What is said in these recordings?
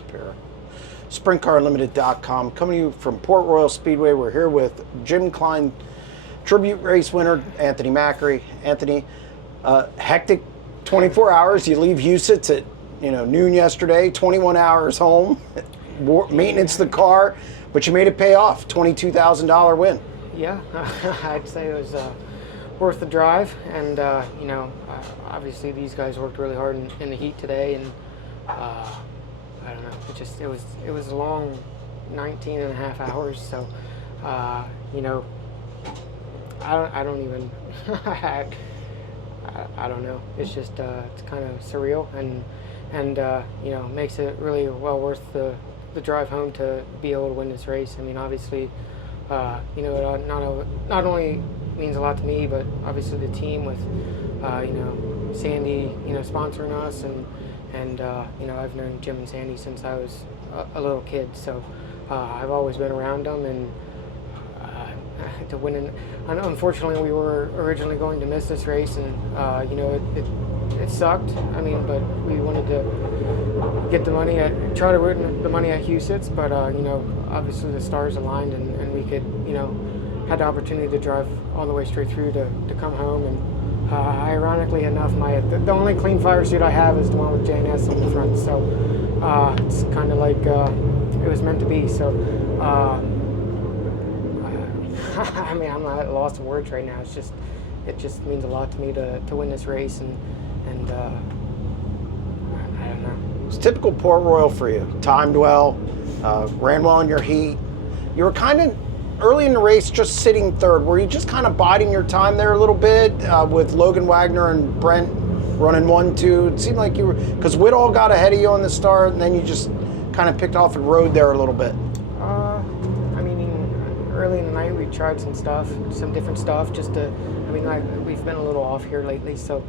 disappear. SprintCarUnlimited.com, coming to you from Port Royal Speedway. We're here with Jim Kline Tribute race winner, Anthony Macri. Anthony, hectic 24 hours. You leave Huset at noon yesterday, 21 hours home, maintenance the car, but you made it pay off, $22,000 win. Yeah, I'd say it was worth the drive, and obviously these guys worked really hard in the heat today, and I don't know, it was a long 19 and a half hours, so I don't even I don't know, it's just it's kind of surreal, and makes it really well worth the drive home to be able to win this race. I mean, obviously it not only means a lot to me, but obviously the team with Sandy sponsoring us, and I've known Jim and Sandy since I was a little kid, so I've always been around them, and to win it. I know, unfortunately, we were originally going to miss this race, and it sucked. I mean, but we wanted to get the money, try to win the money at Huset's, but obviously the stars aligned, and we could, had the opportunity to drive all the way straight through to come home. And ironically enough, the only clean fire suit I have is the one with J&S on the front, so it's kind of like it was meant to be. So I mean, I'm at a loss of words right now. It just means a lot to me to win this race, and I don't know. It's typical Port Royal for you. Timed well, ran well in your heat. You were kind of early in the race just sitting third. Were you just kind of biding your time there a little bit with Logan Wagner and Brent running 1-2? It seemed like you were, because Whitall got ahead of you on the start, and then you just kind of picked off and rode there a little bit. I mean, early in the night we tried some different stuff, just to, I mean, we've been a little off here lately, so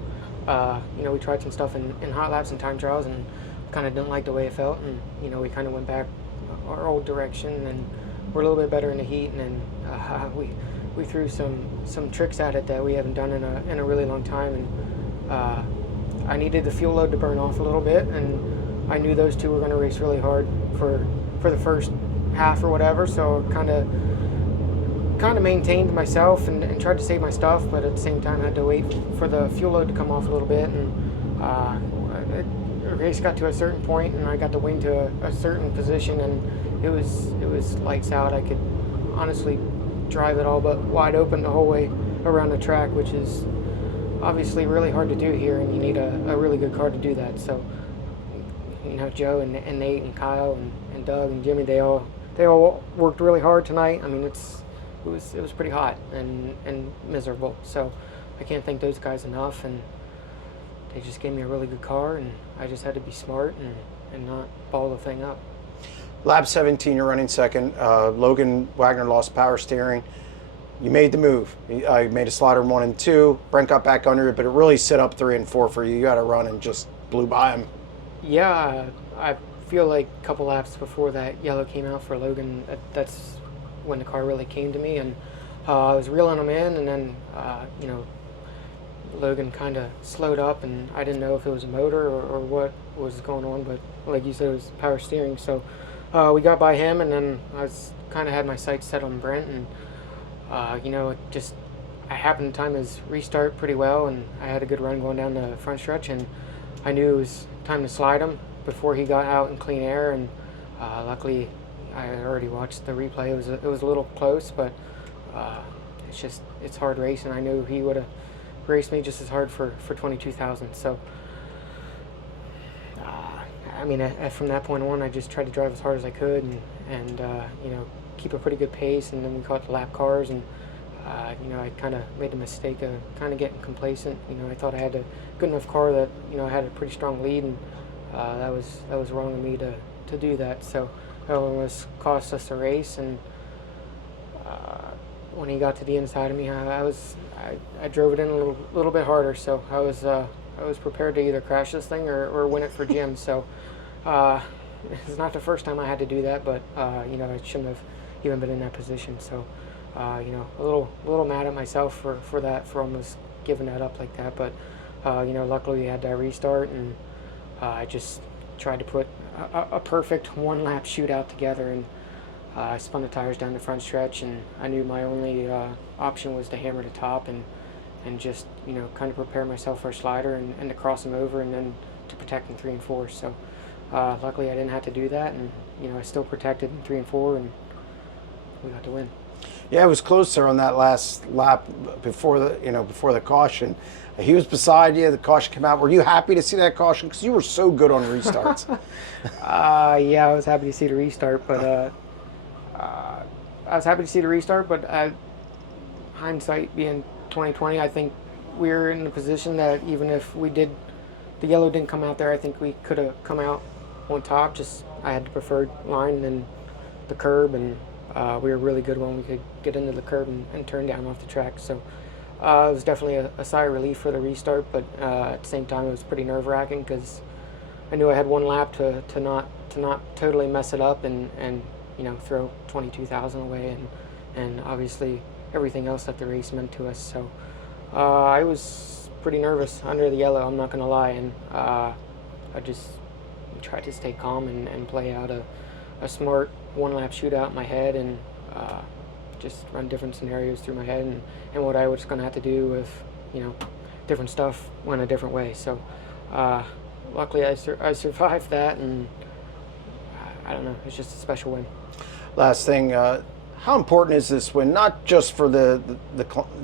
we tried some stuff in hot laps and time trials, and kind of didn't like the way it felt, and we kind of went back our old direction, and we're a little bit better in the heat, and then we threw some tricks at it that we haven't done in a really long time, and I needed the fuel load to burn off a little bit, and I knew those two were going to race really hard for the first half or whatever, so kind of maintained myself and tried to save my stuff, but at the same time had to wait for the fuel load to come off a little bit, and the race got to a certain point, and I got the wing to a certain position, and it was lights out. I could honestly drive it all but wide open the whole way around the track, which is obviously really hard to do here, and you need a really good car to do that. So Joe and Nate and Kyle and Doug and Jimmy, they all worked really hard tonight. I mean, it was pretty hot and miserable, so I can't thank those guys enough, and they just gave me a really good car, and I just had to be smart and not ball the thing up. Lap 17, you're running second. Logan Wagner lost power steering. You made the move. You made a slaughter 1 and 2. Brent got back under it, but it really set up 3 and 4 for you. You got to run and just blew by him. Yeah, I feel like a couple laps before that yellow came out for Logan, that's when the car really came to me, and I was reeling him in, and then Logan kind of slowed up, and I didn't know if it was a motor or what was going on, but like you said, it was power steering. So we got by him, and then I kind of had my sights set on Brent, and I happened to time his restart pretty well, and I had a good run going down the front stretch, and I knew it was time to slide him before he got out in clean air, and luckily I had already watched the replay. It was a little close, but it's hard racing. I knew he would have raced me just as hard for 22,000. So I mean, from that point on, I just tried to drive as hard as I could, and keep a pretty good pace. And then we caught the lap cars, and I kind of made the mistake of kind of getting complacent. I thought I had a good enough car that I had a pretty strong lead, and that was wrong of me to do that. So that almost cost us the race. And when he got to the inside of me, I drove it in a little bit harder. So I was prepared to either crash this thing or win it for Jim. So it's not the first time I had to do that, but I shouldn't have even been in that position. So a little mad at myself for that, for almost giving that up like that. But luckily we had that restart, and I just tried to put a perfect one-lap shootout together, and I spun the tires down the front stretch, and I knew my only option was to hammer the top and just, you know, kind of prepare myself for a slider and to cross them over and then to protect in 3 and 4. So luckily I didn't have to do that, and, you know, I still protected in 3 and 4, and we got to win. Yeah, it was closer on that last lap before the caution. He was beside you. The caution came out. Were you happy to see that caution? Because you were so good on restarts. Yeah, I was happy to see the restart, but hindsight being 2020, I think we were in a position that even if the yellow didn't come out there, I think we could have come out on top. Just I had the preferred line and the curb, and we were really good when we could get into the curb and turn down off the track. So it was definitely a sigh of relief for the restart, but at the same time it was pretty nerve-wracking because I knew I had one lap to not totally mess it up and you know, throw 22,000 away and obviously everything else that the race meant to us. So I was pretty nervous under the yellow, I'm not going to lie, and I just tried to stay calm and play out a smart one-lap shootout in my head, and just run different scenarios through my head, and what I was going to have to do with, you know, different stuff went a different way. So luckily I survived that, and I don't know, it's just a special win. Last thing, how important is this win, not just for the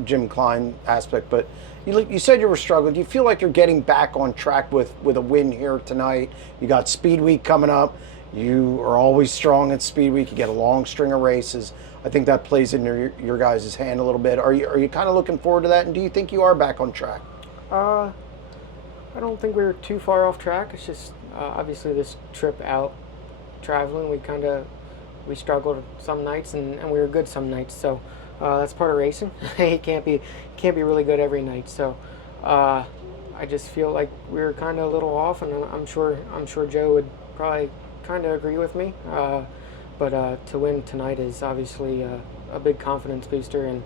Jim Kline aspect, but you said you were struggling. Do you feel like you're getting back on track with a win here tonight? You got Speedweek coming up. You are always strong at Speedweek. You get a long string of races. I think that plays into your guys' hand a little bit. Are you kind of looking forward to that, and do you think you are back on track? I don't think we were too far off track. It's just obviously this trip out traveling, we struggled some nights and we were good some nights. So that's part of racing. You can't be really good every night. So I just feel like we were kind of a little off, and I'm sure Joe would probably kind of agree with me. But to win tonight is obviously a big confidence booster, and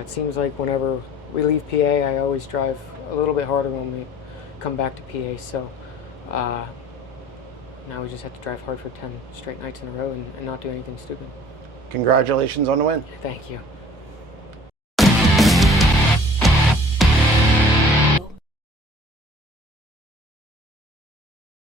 it seems like whenever we leave PA, I always drive a little bit harder when we come back to PA. So now we just have to drive hard for 10 straight nights in a row and not do anything stupid. Congratulations on the win. Thank you.